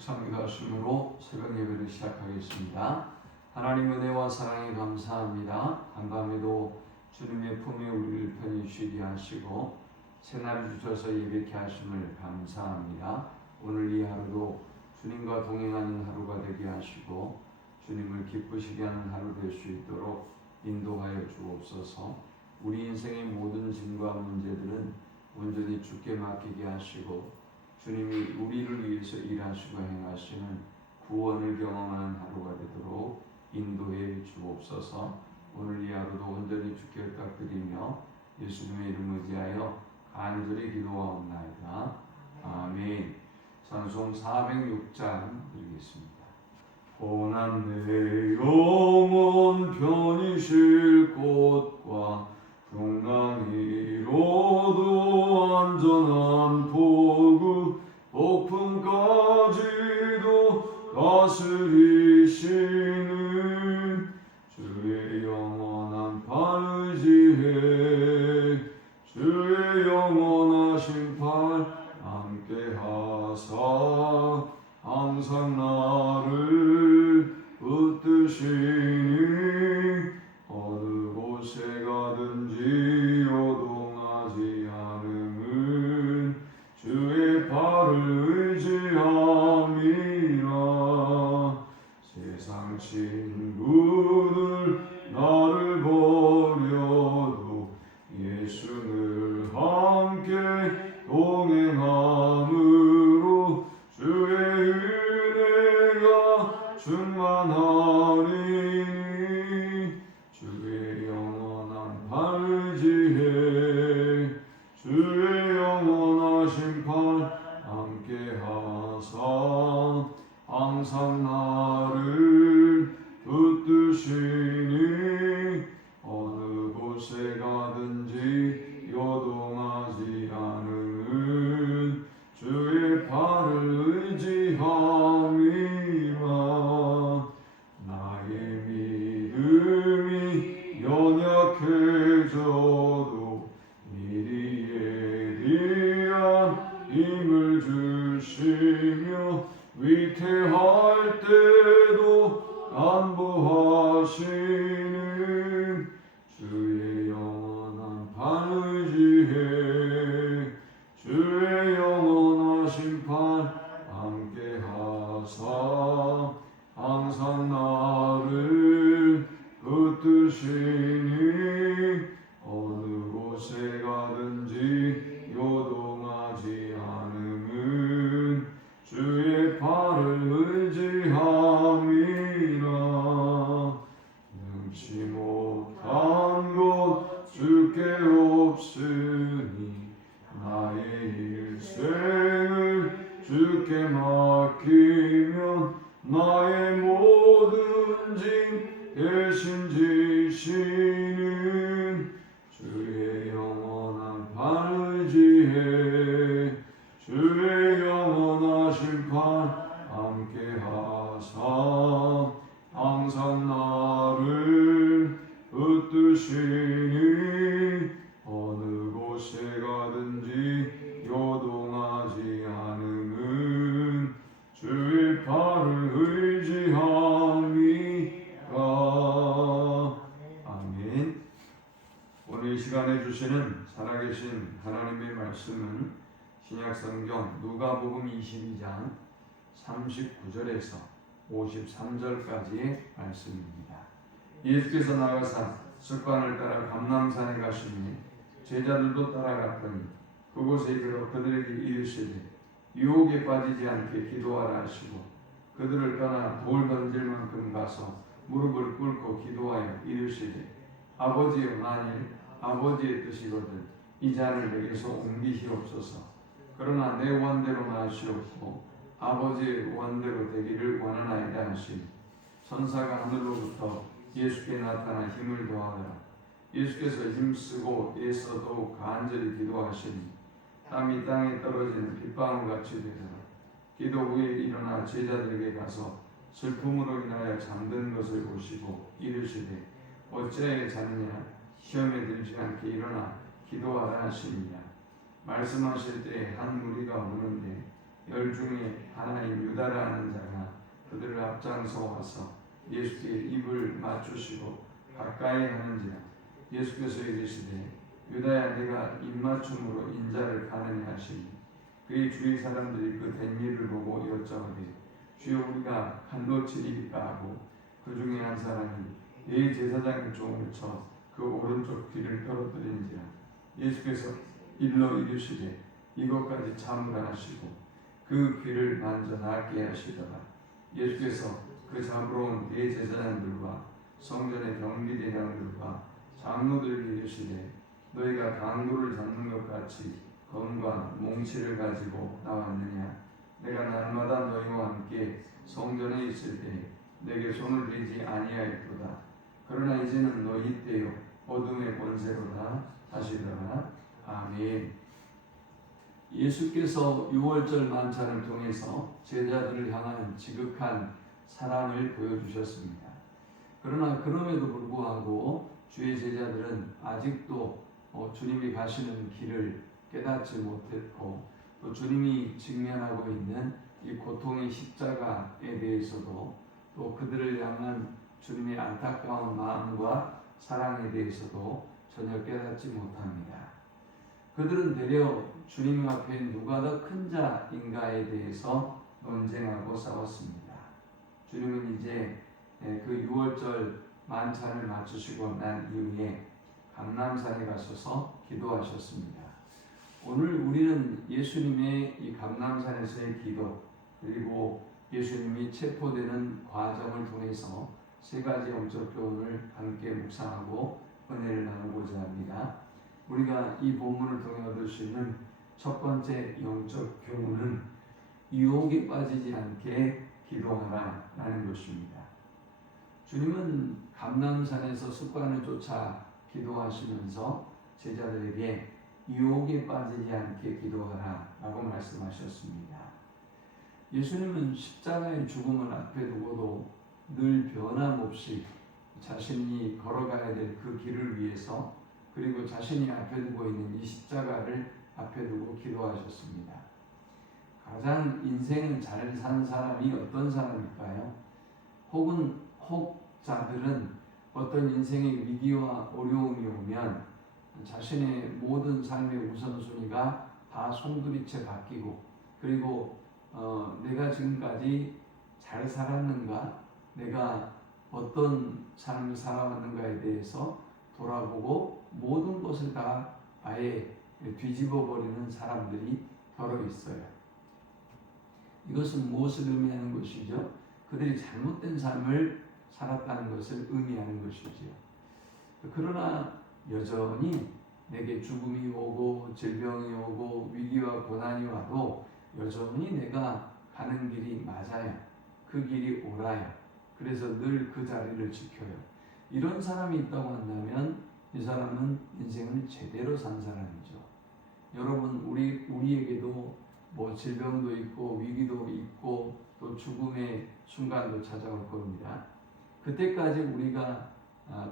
묵상기도하심으로 새벽 예배를 시작하겠습니다. 하나님 은혜와 사랑에 감사합니다. 한밤에도 주님의 품에 우리를 편히 쉬게 하시고 새날을 주셔서 예배케 하심을 감사합니다. 오늘 이 하루도 주님과 동행하는 하루가 되게 하시고 주님을 기쁘시게 하는 하루 될 수 있도록 인도하여 주옵소서. 우리 인생의 모든 짐과 문제들은 온전히 주께 맡기게 하시고 주님이 우리를 위해서 일하시고 행하시는 구원을 경험하는 하루가 되도록 인도해 주옵소서. 오늘 이 하루도 온전히 주께 의탁드리며 예수님의 이름 의지하여 간절히 기도하옵나이다. 아멘. 찬송 406장 드리겠습니다. 고난 내 영혼 편히 쉴 곳과 풍랑 위로도 안전한 포구 폭풍까지도 다스리시는 주의 영원한 팔 의지해 주의 영원하신 팔 함께 하사 항상 나를 붙드시니 어느 곳에 가든지 요동하지 않음은 주의 팔을 의지함이라. 세상 친구들 나를 버려도 예수를 함께 동행함으로 주의 은혜가 충만하리니 주의 영원한 팔 의지해 주의 영원하신 팔 함께 하사 항상 나를 붙드시니 어느 곳에 가든지 요동하지 않음은 주의 팔을 의지함이라. 나의 믿음이 연약해져도 미리 예리한 힘을 주시며 위태할 때도 안보하시는 주의 영원한 팔 의지해 주의 영원하신 팔 함께 하사 항상 나를 붙드시니 어느 곳에 가든지 요동하지 않음은 주의 팔을 의지함이라. 능치 못한 것 주께 없으니 나의 일생을 주께 맡기면 나의 모든 짐 대신 지시는 주의 영원한 팔 의지해 주의 영원하신 팔 함께 하사 항상 나를 붙드시니 어느 곳에 가든지 요동하지 않음은 주의 팔을 의지함이라. 아멘. 오늘 이 시간에 주시는 살아계신 하나님의 말씀은 신약성경 누가복음 22장 39절에서 53절까지의 말씀입니다. 예수께서 나가사 습관을 따라 감람산에 가시니 제자들도 따라갔더니 그곳에 이르러 그들에게 이르시되 유혹에 빠지지 않게 기도하라 하시고 그들을 떠나 돌 던질 만큼 가서 무릎을 꿇고 기도하여 이르시되 아버지여 만일 아버지의 뜻이거든 이 잔을 내게서 옮기시옵소서. 그러나 내 원대로 마시옵고 아버지의 원대로 되기를 원하나이다 하시니 천사가 하늘로부터 예수께 나타나 힘을 더하더라. 예수께서 힘쓰고 애써 더욱 간절히 기도하시니 땀이 땅에 떨어지는 빗방울같이 되더라. 기도 후에 일어나 제자들에게 가서 슬픔으로 인하여 잠든 것을 보시고 이르시되 어찌하여 자느냐 시험에 들지 않게 일어나 기도하라 하시니라. 말씀하실 때에 한 무리가 오는데 열 중에 하나인 유다라 하는 자가 그들을 앞장서 와서 예수께 입을 맞추시고 가까이 하는지라. 예수께서 이르시되 유다야 네가 입맞춤으로 인자를 가느냐 하시니 그의 주위 사람들이 그 된 일을 보고 여쭤오되 주여 우리가 칼로 치리까 하고 그 중에 한 사람이 대제사장의 종을 쳐 그 오른쪽 귀를 떨어뜨린지라. 예수께서 일러 이르시되 이것까지 참으라 하시고 그 귀를 만져 낫게 하시더라. 예수께서 그 잡으러 온 대제사장들과 성전의 경비대장들과 장로들에게 이르시되 너희가 강도를 잡는 것 같이 검과 몽치를 가지고 나왔느냐. 내가 날마다 너희와 함께 성전에 있을 때 내게 손을 대지 아니하였도다. 그러나 이제는 너희 때요 어둠의 권세로다 하시더라. 아멘. 예수께서 유월절 만찬을 통해서 제자들을 향한 지극한 사랑을 보여주셨습니다. 그러나 그럼에도 불구하고 주의 제자들은 아직도 주님이 가시는 길을 깨닫지 못했고 또 주님이 직면하고 있는 이 고통의 십자가에 대해서도 또 그들을 향한 주님의 안타까운 마음과 사랑에 대해서도 전혀 깨닫지 못합니다. 그들은 되려 주님 앞에 누가 더 큰 자인가에 대해서 논쟁하고 싸웠습니다. 주님은 이제 그 유월절 만찬을 마치시고 난 이후에 감람산에 가셔서 기도하셨습니다. 오늘 우리는 예수님의 이 감람산에서의 기도 그리고 예수님이 체포되는 과정을 통해서 세 가지 영적 교훈을 함께 묵상하고 은혜를 나누고자 합니다. 우리가 이 본문을 통해 얻을 수 있는 첫 번째 영적 교훈은 유혹에 빠지지 않게 기도하라 라는 것입니다. 주님은 감람산에서 습관을 쫓아 기도하시면서 제자들에게 유혹에 빠지지 않게 기도하라 라고 말씀하셨습니다. 예수님은 십자가의 죽음을 앞에 두고도 늘 변함없이 자신이 걸어가야 될 그 길을 위해서 그리고 자신이 앞에 두고 있는 이 십자가를 앞에 두고 기도하셨습니다. 가장 인생을 잘 산 사람이 어떤 사람일까요? 혹자들은 어떤 인생의 위기와 어려움이 오면 자신의 모든 삶의 우선순위가 다 송두리째 바뀌고 그리고 내가 지금까지 잘 살았는가? 내가 어떤 삶을 살아왔는가에 대해서 돌아보고 모든 것을 다 아예 뒤집어 버리는 사람들이 더러 있어요. 이것은 무엇을 의미하는 것이죠? 그들이 잘못된 삶을 살았다는 것을 의미하는 것이지요. 그러나 여전히 내게 죽음이 오고 질병이 오고 위기와 고난이 와도 여전히 내가 가는 길이 맞아요. 그 길이 옳아요. 그래서 늘 그 자리를 지켜요. 이런 사람이 있다고 한다면 이 사람은 인생을 제대로 산 사람이죠. 여러분 우리에게도 뭐 질병도 있고 위기도 있고 또 죽음의 순간도 찾아올 겁니다. 그때까지 우리가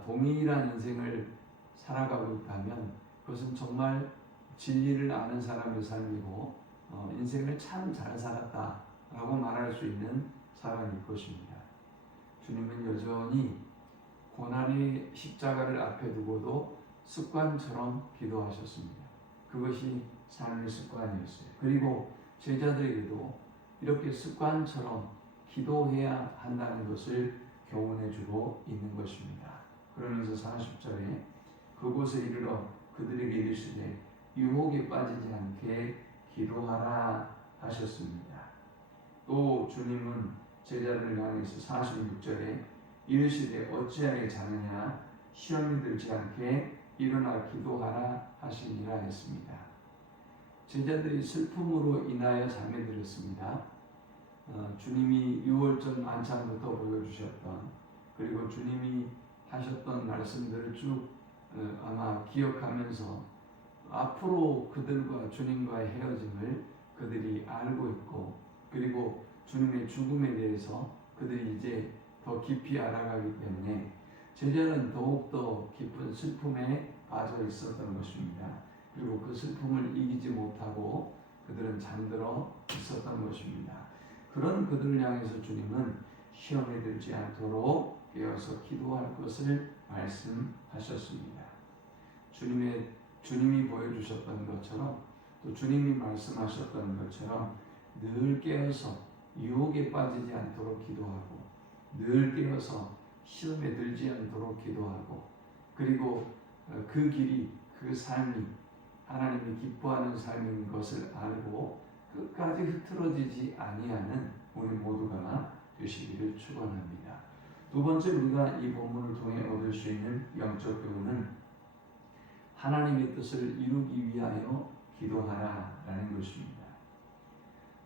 동일한 인생을 살아가고 있다면 그것은 정말 진리를 아는 사람의 삶이고 인생을 참 잘 살았다라고 말할 수 있는 사람일 것입니다. 주님은 여전히 고난의 십자가를 앞에 두고도 습관처럼 기도하셨습니다. 그것이 삶의 습관이었어요. 그리고 제자들에게도 이렇게 습관처럼 기도해야 한다는 것을 교훈해주고 있는 것입니다. 그러면서 40절에 그곳에 이르러 그들에게 이르시되 유혹에 빠지지 않게 기도하라 하셨습니다. 또 주님은 제자들을 향해서 46절에 이르시되 어찌하여 자느냐 시험이 들지 않게 일어나 기도하라 하시니라 했습니다. 제자들이 슬픔으로 인하여 잠에 들었습니다. 주님이 유월절 만찬부터 보여주셨던 그리고 주님이 하셨던 말씀들을 쭉 아마 기억하면서 앞으로 그들과 주님과의 헤어짐을 그들이 알고 있고 그리고 주님의 죽음에 대해서 그들이 이제 더 깊이 알아가기 때문에 제자는 더욱더 깊은 슬픔에 빠져 있었던 것입니다. 그리고 그 슬픔을 이기지 못하고 그들은 그들은 잠들어 있었던 것입니다. 그런 그들을 향해서 주님은 시험에 들지 않도록 깨어서 기도할 것을 말씀하셨습니다. 주님이 보여주셨던 것처럼 또 주님이 말씀하셨던 것처럼 늘 깨어서 유혹에 빠지지 않도록 기도하고 늘 깨어서 시험에 들지 않도록 기도하고 그리고 그 길이 그 삶이 하나님이 기뻐하는 삶인 것을 알고 끝까지 흐트러지지 아니하는 우리 모두가 되시기를 축원합니다. 두 번째 우리가 이 본문을 통해 얻을 수 있는 영적 교훈은 하나님의 뜻을 이루기 위하여 기도하라라는 것입니다.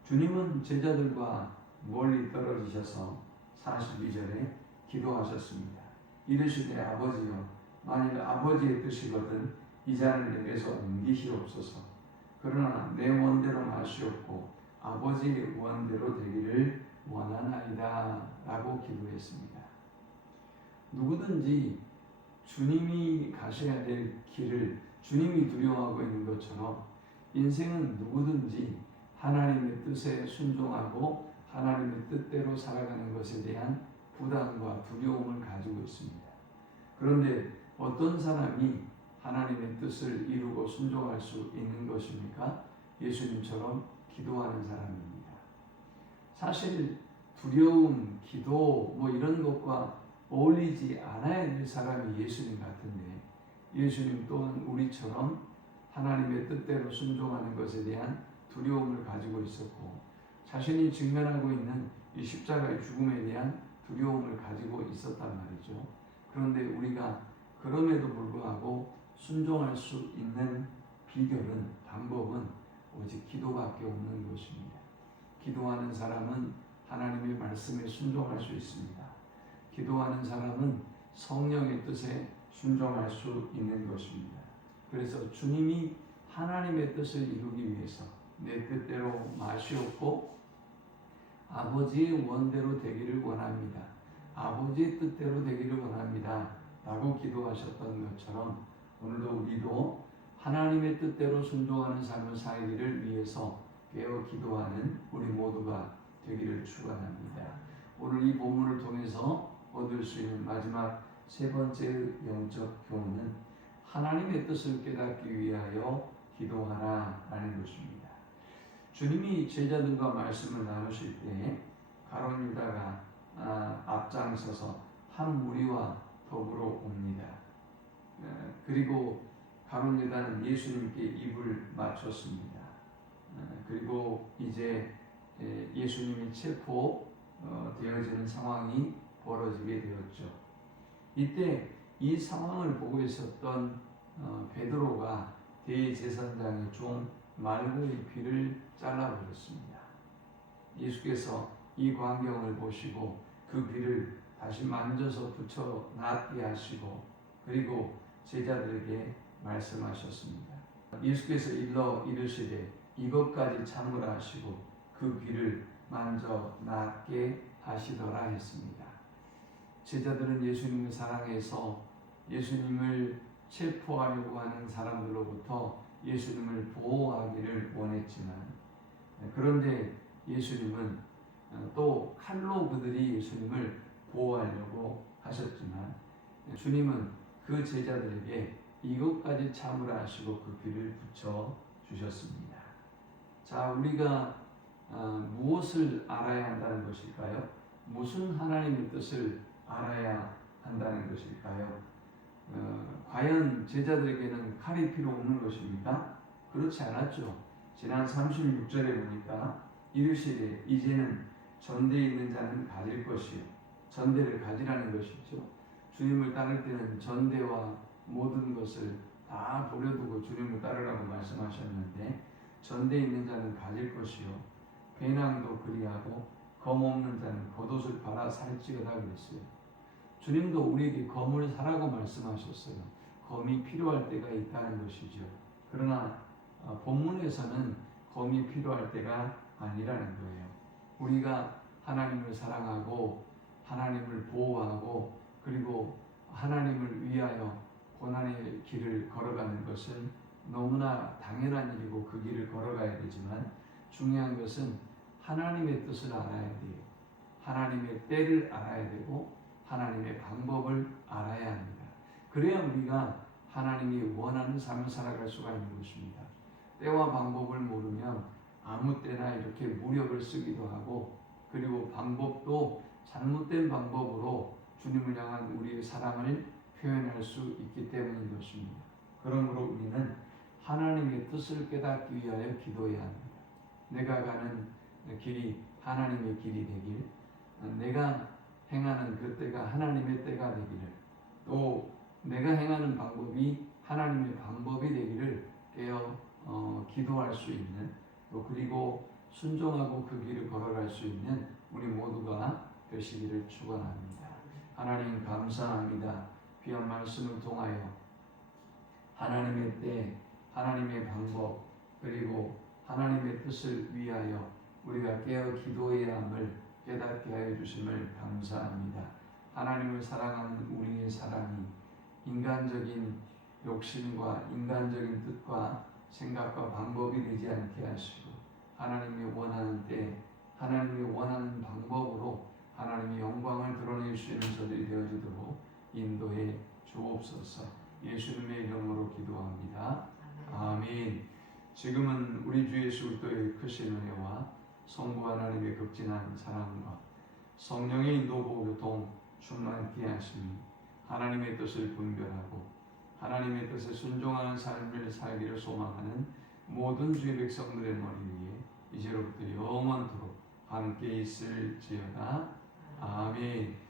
주님은 제자들과 멀리 떨어지셔서 42절에 기도하셨습니다. 이르시되 아버지여 만일 아버지의 뜻이거든 이 잔을 내게서 옮기시옵소서. 그러나 내 원대로 마시옵고 아버지의 원대로 되기를 원하나이다 라고 기도했습니다. 누구든지 주님이 가셔야 될 길을 주님이 두려워하고 있는 것처럼 인생은 누구든지 하나님의 뜻에 순종하고 하나님의 뜻대로 살아가는 것에 대한 부담과 두려움을 가지고 있습니다. 그런데 어떤 사람이 하나님의 뜻을 이루고 순종할 수 있는 것입니까? 예수님처럼 기도하는 사람입니다. 사실 두려움, 기도 이런 것과 어울리지 않아야 될 사람이 예수님 같은데 예수님 또한 우리처럼 하나님의 뜻대로 순종하는 것에 대한 두려움을 가지고 있었고 자신이 직면하고 있는 이 십자가의 죽음에 대한 두려움을 가지고 있었단 말이죠. 그런데 우리가 그럼에도 불구하고 순종할 수 있는 비결은 방법은 오직 기도밖에 없는 것입니다. 기도하는 사람은 하나님의 말씀에 순종할 수 있습니다. 기도하는 사람은 성령의 뜻에 순종할 수 있는 것입니다. 그래서 주님이 하나님의 뜻을 이루기 위해서 내 뜻대로 마시옵고 아버지의 원대로 되기를 원합니다. 아버지의 뜻대로 되기를 원합니다. 라고 기도하셨던 것처럼 오늘도 우리도 하나님의 뜻대로 순종하는 삶을 살기를 위해서 깨어 기도하는 우리 모두가 되기를 축원합니다. 오늘 이 본문을 통해서 얻을 수 있는 마지막 세 번째 영적 교훈은 하나님의 뜻을 깨닫기 위하여 기도하라라는 것입니다. 주님이 제자들과 말씀을 나누실 때 가룟 유다가 앞장서서 한 무리와 더불어 옵니다. 그리고 가룟 유다는 예수님께 입을 맞췄습니다. 그리고 이제 예수님이 체포되어지는 상황이 벌어지게 되었죠. 이때 이 상황을 보고 있었던 베드로가 대제사장의 종 말고의 귀를 잘라버렸습니다. 예수께서 이 광경을 보시고 그 귀를 다시 만져서 붙여 낫게 하시고 그리고 제자들에게 말씀하셨습니다. 예수께서 일러 이르시되 이것까지 참으라 하시고 그 귀를 만져 낫게 하시더라 했습니다. 제자들은 예수님을 사랑해서 예수님을 체포하려고 하는 사람들로부터 예수님을 보호하기를 원했지만 그런데 예수님은 또 칼로 그들이 예수님을 보호하려고 하셨지만 주님은 그 제자들에게 이것까지 참으라 하시고 그 귀를 붙여 주셨습니다. 자, 우리가 무엇을 알아야 한다는 것일까요? 무슨 하나님의 뜻을 알아야 한다는 것일까요? 과연 제자들에게는 칼이 필요 없는 것입니까? 그렇지 않았죠. 지난 36절에 보니까 이르시되 이제는 전대에 있는 자는 가질 것이요. 전대를 가지라는 것이죠. 주님을 따를 때는 전대와 모든 것을 다 버려두고 주님을 따르라고 말씀하셨는데 전대에 있는 자는 가질 것이요. 배낭도 그리하고 검 없는 자는 겉옷을 팔아 살찌어다 그랬어요. 주님도 우리에게 검을 사라고 말씀하셨어요. 검이 필요할 때가 있다는 것이죠. 그러나 본문에서는 검이 필요할 때가 아니라는 거예요. 우리가 하나님을 사랑하고 하나님을 보호하고 그리고 하나님을 위하여 고난의 길을 걸어가는 것은 너무나 당연한 일이고 그 길을 걸어가야 되지만 중요한 것은 하나님의 뜻을 알아야 돼요. 하나님의 때를 알아야 되고 하나님의 방법을 알아야 합니다. 그래야 우리가 하나님이 원하는 삶을 살아갈 수가 있는 것입니다. 때와 방법을 모르면 아무 때나 이렇게 무력을 쓰기도 하고, 그리고 방법도 잘못된 방법으로 주님을 향한 우리의 사랑을 표현할 수 있기 때문인 것입니다. 그러므로 우리는 하나님의 뜻을 깨닫기 위하여 기도해야 합니다. 내가 가는 길이 하나님의 길이 되길, 내가 행하는 그 때가 하나님의 때가 되기를, 또 내가 행하는 방법이 하나님의 방법이 되기를 깨어 기도할 수 있는, 또 그리고 순종하고 그 길을 걸어갈 수 있는 우리 모두가 되시기를 축원합니다. 하나님 감사합니다. 귀한 말씀을 통하여 하나님의 때, 하나님의 방법, 그리고 하나님의 뜻을 위하여 우리가 깨어 기도해야 함을 깨닫게 하여 주심을 감사합니다. 하나님을 사랑하는 우리의 사랑이 인간적인 욕심과 인간적인 뜻과 생각과 방법이 되지 않게 하시고, 하나님이 원하는 때, 하나님이 원하는 방법으로 하나님의 영광을 드러낼 수 있는 저들이 되어지도록 인도해 주옵소서. 예수님의 이름으로 기도합니다. 아멘. 지금은 우리 주 예수 그리스도의 크신 은혜와 성부 하나님의 극진한 사랑과 성령의 인도 보교통 충만케 하심이 하나님의 뜻을 분별하고 하나님의 뜻에 순종하는 삶을 살기를 소망하는 모든 주의 백성들의 머리 위에 이제로부터 영원토록 함께 있을지어다. 아멘.